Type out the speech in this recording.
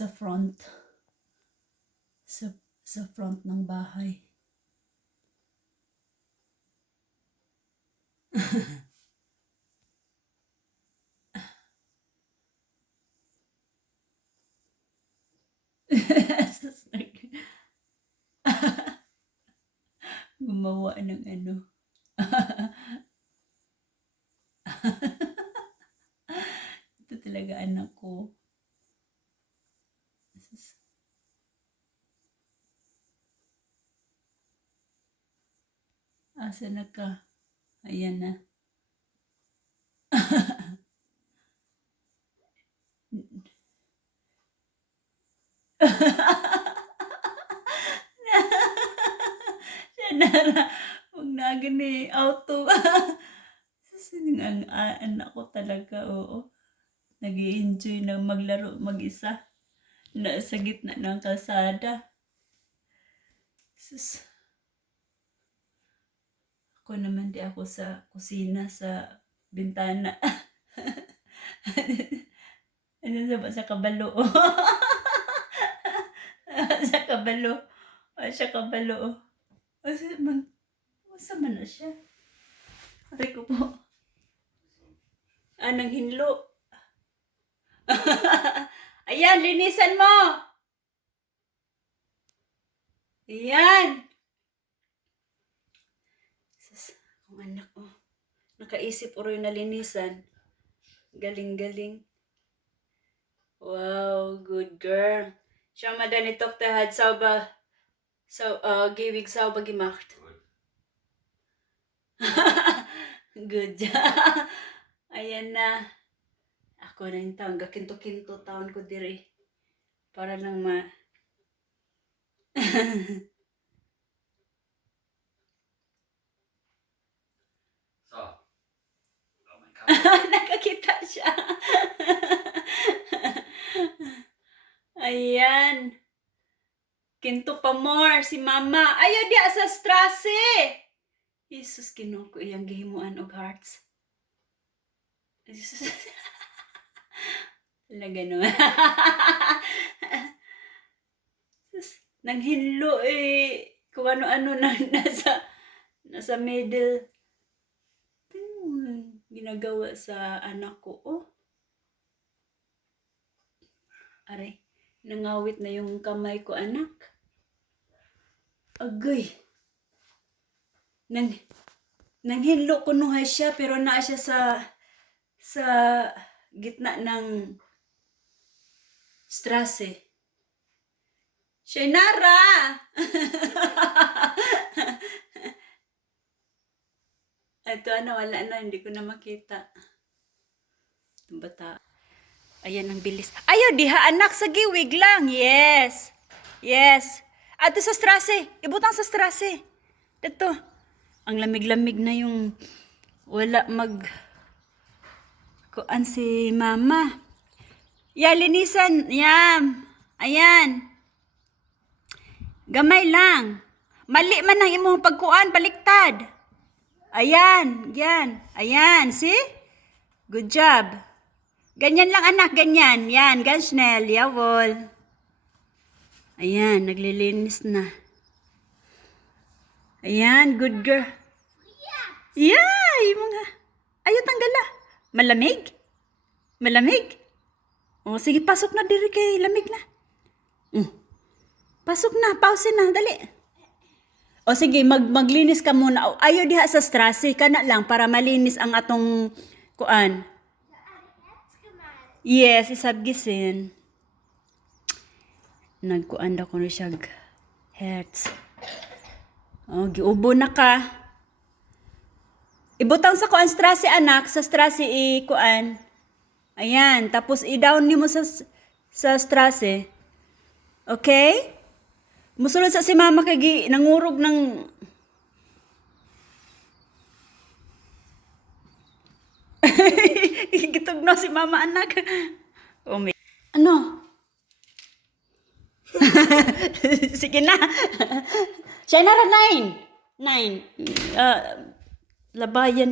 sa front. Sa, sa front ng bahay. Gumawa ng ano. Ito talaga anak ko. Sus. Asa na ka? Ayan na. Nara, huwag na gani, auto. Susunod ang ah, anak ko talaga, oo. nag enjoy na maglaro mag-isa. Na sa gitna ng kalsada. Sus. Ako naman di ako sa kusina, sa bintana. ano sa sa kabalo? sa kabalo. Ah, Sa kabalo. Asa man, asa man na siya? Aray ko po. Ah, nang hinlo. Ayan, linisan mo! Ayan! Akong anak ko. Nakaisip uro na linisan. Galing-galing. Wow, good girl. Siya madani tok tahad sa ba So, uh, giwig sa ba gemacht? Good job. Ayan na. Ako na yung taon. Gakinto-kinto taon ko diri. Para lang ma... So. Oh my god. Nakakita siya. Ayan. Kinto pa more si mama. Ayaw di sa strase. Jesus, kinuha ko iyang gihimuan og hearts. Jesus. Talaga naman. Sus, nanghinlo eh. Kung ano-ano na nasa, nasa middle. Hmm, ginagawa sa anak ko. Oh. Aray, nangawit na yung kamay ko, anak. Agay. Nang, nanghinlo ko nuhay siya, pero naa siya sa, sa gitna ng strase. Shainara! Ito ano, wala na, hindi ko na makita. Itong bata. Ayan ang bilis. Ayaw, diha anak sa giwig lang. Yes. Yes. Ato sa strase. Ibutang sa strase. Dito. Ang lamig-lamig na yung wala mag kuan si mama. Ya, linisan. Yan. Ayan. Gamay lang. Mali man ang imong pagkuan, baliktad. Ayan, yan. Ayan, see? Good job. Ganyan lang anak, ganyan. Yan, gansnel, yawol. Ayan, naglilinis na. Ayan, good girl. Yeah, yung mga... Ayaw tanggala. Malamig? Malamig? O, sige, pasok na diri kay lamig na. Mm. Pasok na, pause na, dali. O sige, mag maglinis ka muna. O, Ayaw diha sa strasi, kana lang para malinis ang atong kuan. Yes, isab gisin. Nagkuan daw ko na siya hertz. O, giubo na ka. Ibutang sa kuan strasi anak, sa strasi i kuan. Ayan, tapos i-down nimo sa sa strasi. Okay? Musulod sa si mama kay nangurog ng Gitog na si mama anak. Oh, may... Ano? Sige na. Siya na ra nine. Nine. Uh, labayan